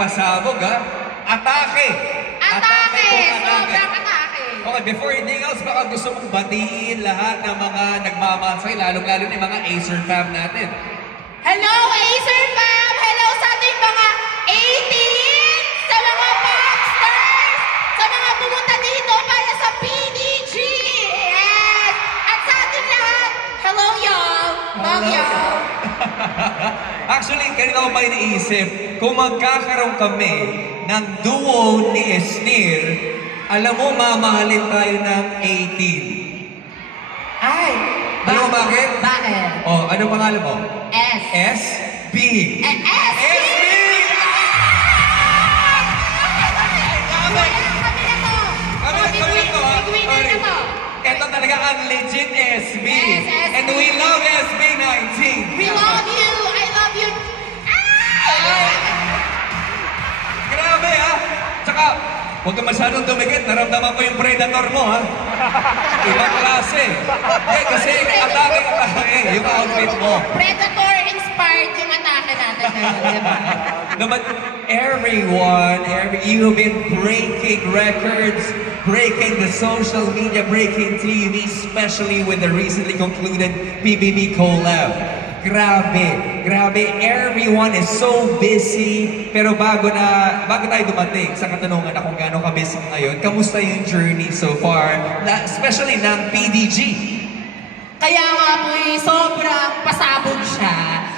pasabog, ha? Atake! Atake! Sobrang atake! Okay, before anything else, baka gusto mong batiin lahat ng mga nagmamahal sa'yo, lalong-lalo ng mga Acer fam natin. Hello, Acer fam! Hello sa ating mga 18! Sa mga popsters! Sa mga pumunta dito para sa PDG! Yes! At sa ating lahat, hello y'all! Love y'all! Actually, kanina ko pa iniisip, kung magkakaroon kami ng duo ni Esnir, alam mo, mamahalin tayo ng 18. Ay! Alam mo bakit? Bakit? Oh, ano pangalan mo? S. S-B. SB! SB! Kami na to! Kami na to, ha? Big-winner na to! Ito talaga ang legit SB. Yes, SB. And we love SB19. We love you! I love you! Grabe, ha? Tsaka, huwag ka masyadong dumikit. Naramdaman ko yung predator mo, ha? Ibang klase. Eh, kasi atake yung outfit mo. Predator-inspired yung atake natin ngayon, di ba? No, but everyone, you've been breaking records, breaking the social media, breaking TV, especially with the recently concluded PBB collab. Grabe, grabe. Everyone is so busy. Pero bago tayo dumating sa katanungan na kung gaano ka busy ngayon, kamusta yung journey so far, especially ng PDG? Kaya nga po sobrang pasabog siya.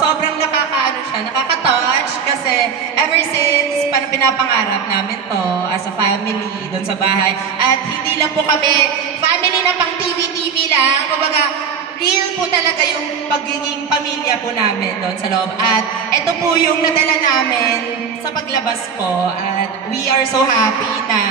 Sobrang nakaka-touch kasi ever since parang pinapangarap namin to as a family doon sa bahay. At hindi lang po kami family na pang TV-TV lang. Kumbaga, real po talaga yung pagiging pamilya po namin doon sa loob. At ito po yung nadala namin sa paglabas ko. At we are so happy na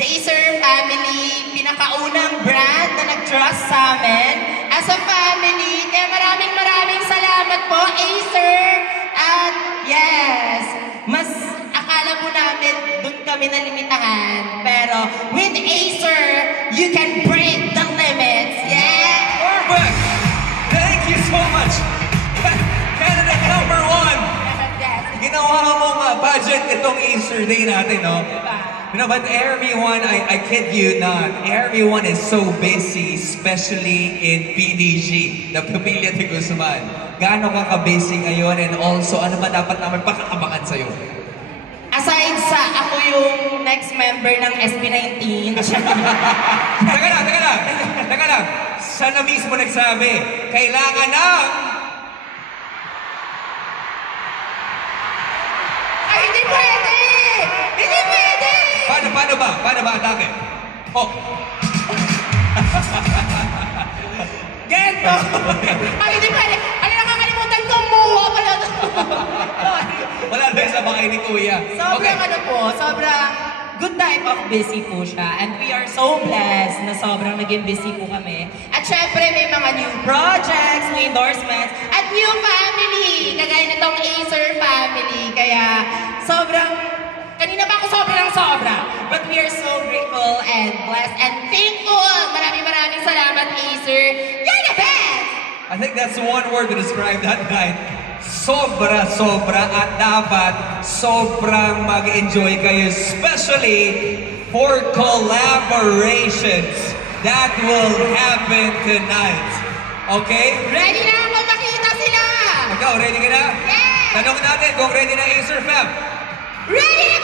the Acer family, pinakaunang brand na nag-trust sa amin as a family. Kaya maraming salamat po, Acer. At yes, mas akala po namin doon kami nalimitahan. Pero with Acer, you can break the limits. Yeah! Perfect! Thank you so much! Canada #1! Ginawa mo nga budget itong Easter Day natin, no? You know, but everyone, I kid you not, everyone is so busy, especially in PDG, the Pamilya de Guzman. Gaano ka ka-busy ngayon, and also, ano ba dapat namin pakakabakan sa'yo? Aside sa ako yung next member ng SB19. Teka lang. Siya na mismo nagsabi, kailangan ng... Ay, hindi pwede! Hindi pwede! Paano ba atake? Oh. Gento! Ay, hindi pwede! Ay, nakakalimutan ko muha pala. Wala doon sa bahay ni Kuya. Sobrang sobrang good type of busy po siya. And we are so blessed na sobrang naging busy po kami. At syempre, may mga new projects, new endorsements, at new family! Kagaya nitong Acer family. Kaya kanina pa ako sobra. But we are so grateful and blessed and thankful. Maraming salamat, Acer. You're the best! I think that's one word to describe that night. Sobra at dapat sobrang mag-enjoy kayo, especially for collaborations that will happen tonight. Okay? Ready na ako makita sila! Ikaw, ready ka na? Yes! Tanong natin kung ready na Acer fam. Ready na!